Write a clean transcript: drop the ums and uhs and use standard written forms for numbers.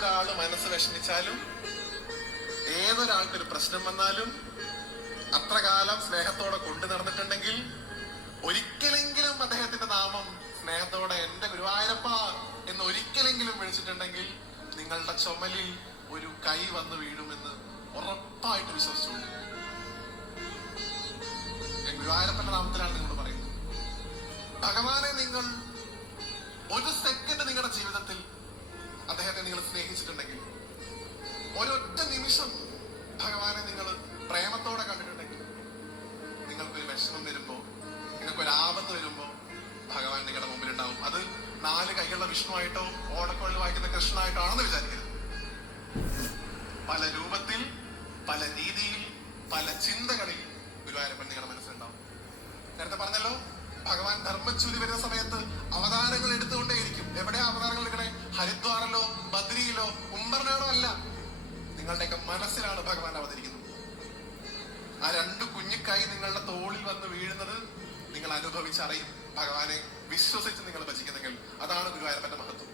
ഏതൊരാള് മനസ്സ് വിഷമിച്ചാലും ഏതൊരാൾക്കൊരു പ്രശ്നം വന്നാലും അത്ര കാലം സ്നേഹത്തോടെ കൊണ്ടു നടന്നിട്ടുണ്ടെങ്കിൽ ഒരിക്കലെങ്കിലും അദ്ദേഹത്തിന്റെ നാമം സ്നേഹത്തോടെ എന്റെ ഗുരുവായൂരപ്പ എന്ന് ഒരിക്കലെങ്കിലും വിളിച്ചിട്ടുണ്ടെങ്കിൽ നിങ്ങളുടെ ചുമലിൽ ഒരു കൈ വന്ന് വീഴുമെന്ന് ഉറപ്പായിട്ട് വിശ്വസിച്ചോളൂ. ഞാൻ ഗുരുവായൂരപ്പന്റെ നാമത്തിലാണ് നിങ്ങൾ പറയുന്നത്. ഭഗവാനെ നിങ്ങൾ ഒരു സെക്കൻഡ് നിങ്ങളുടെ ജീവിതത്തിൽ അദ്ദേഹത്തെ നിങ്ങൾ സ്നേഹിച്ചിട്ടുണ്ടെങ്കിൽ, ഒരൊറ്റ നിമിഷം ഭഗവാനെ നിങ്ങൾ പ്രേമത്തോടെ കണ്ടിട്ടുണ്ടെങ്കിൽ, നിങ്ങൾക്കൊരു വിഷമം വരുമ്പോ, നിങ്ങൾക്കൊരു ആപത്ത് വരുമ്പോ ഭഗവാൻ നിങ്ങളുടെ മുമ്പിൽ ഉണ്ടാവും. അത് 4 കൈയുള്ള വിഷ്ണുവായിട്ടോ ഓടക്കുഴൽ വായിക്കുന്ന കൃഷ്ണനായിട്ടോ ആണെന്ന് വിചാരിക്കരുത്. പല രൂപത്തിൽ, പല രീതിയിൽ, പല ചിന്തകളിൽ ഗുരുവായൂരപ്പൻ നിങ്ങളുടെ മനസ്സിലുണ്ടാവും. നേരത്തെ പറഞ്ഞല്ലോ, ഭഗവാൻ ധർമ്മച്ചൂരി വരുന്ന സമയത്ത് അവതാരങ്ങൾ എടുത്തുകൊണ്ടേയിരിക്കും. എവിടെയാ അവതാരങ്ങൾ എടുക്കണേ? ഹരിദ്വാറിലോ ബദ്രിയിലോ കുംഭർനാടോ അല്ല, നിങ്ങളുടെയൊക്കെ മനസ്സിലാണ് ഭഗവാൻ അവതരിക്കുന്നത്. ആ 2 കുഞ്ഞിക്കായി നിങ്ങളുടെ തോളിൽ വന്ന് വീഴുന്നത് നിങ്ങൾ അനുഭവിച്ചറിയും. ഭഗവാനെ വിശ്വസിച്ച് നിങ്ങൾ ഭജിക്കുന്നെങ്കിൽ അതാണ് ഗുരുവായൂരപ്പന്റെ മഹത്വം.